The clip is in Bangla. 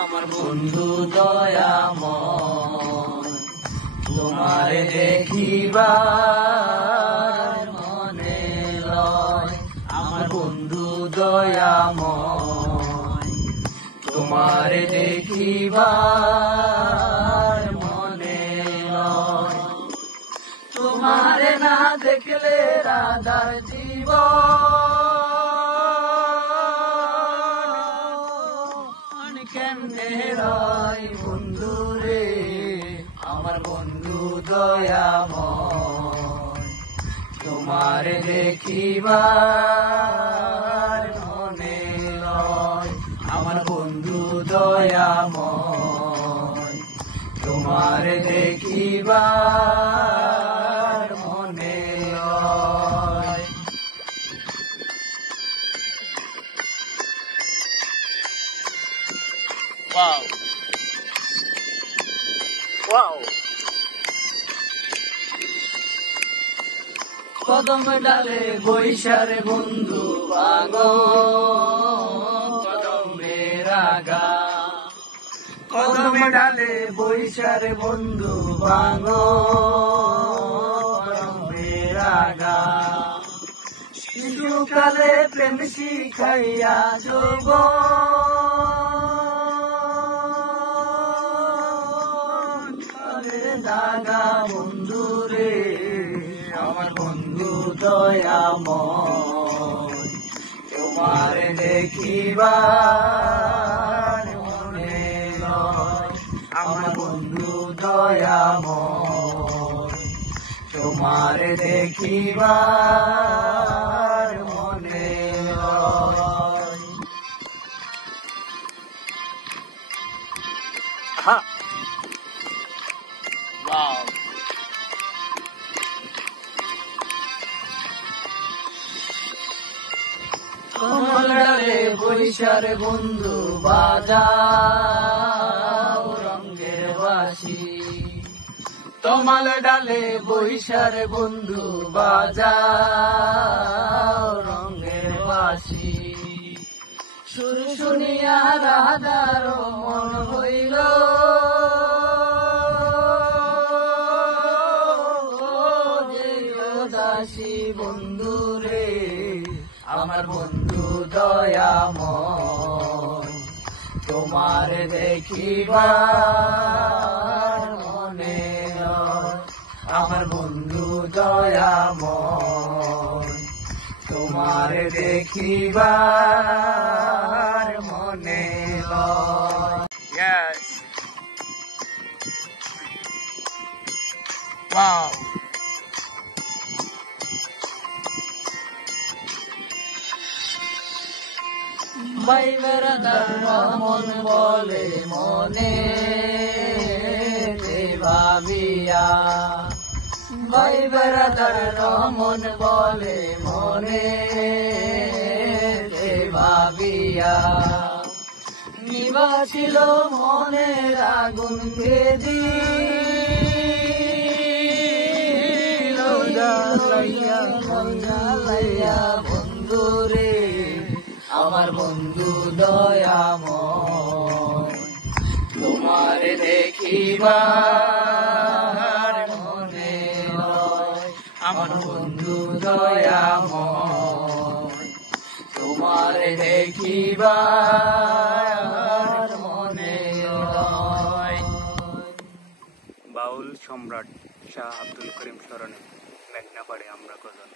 আমার বন্ধু দয়াময়, তোমারে দেখিবার মনে লয়। আমার বন্ধু দয়াময়, তোমারে দেখিবার মনে লয়। তোমারে না দেখলে রাধার জীবন কেমনে রয় বন্ধু রে। আমার বন্ধু দয়াময়, তোমারে দেখিবার মনে লয়। আমার বন্ধু দয়াময়, তোমারে দেখিবার মনে লয়। Wow. Wow. কদম ডালে বৈশারে বন্ধু ভাঙো কদমের আগা। কদম ডালে বৈশারে বন্ধু ভাঙো কদমের আগা। শিশুকালে প্রেম শিখাইয়া দাগা বন্ধু রে। আমার বন্ধু দয়াময়, তোমারে দেখিবার মনে লয়। আমার বন্ধু দয়াময়, তোমারে দেখিবার মনে লয়। হ্যাঁ। Wow. কমল ডালে বৈশারে বন্ধু বাজাও রঙের বাঁশি। কমল ডালে বৈশারে বন্ধু বাজাও রঙের বাঁশি। সুর শুনিয়া রাধার মন হইল দাসী বন্ধু রে। আমার বন্ধু দয়াময়, তোমারে দেখিবার মনে লয়। আমার বন্ধু দয়াময়, তোমারে দেখিবার মনে লয়। Yes. Wow. ভাই বেড়াদার মন বলে মনে ভাবিয়া। ভাই বেড়াদার মন বলে মনে ভাবিয়া। নিবাছিল মনের আগুন বেদি জ্বালাইয়া বন্ধু রে। আমার বন্ধু দয়াময়, তোমারে দেখিবার মনে লয়। আমার বন্ধু দয়াময়, তোমারে দেখিবার মনে লয়। বাউল সম্রাট শাহ আব্দুল করিম স্মরণে মেঘনা পাড়ে আমরা গজল।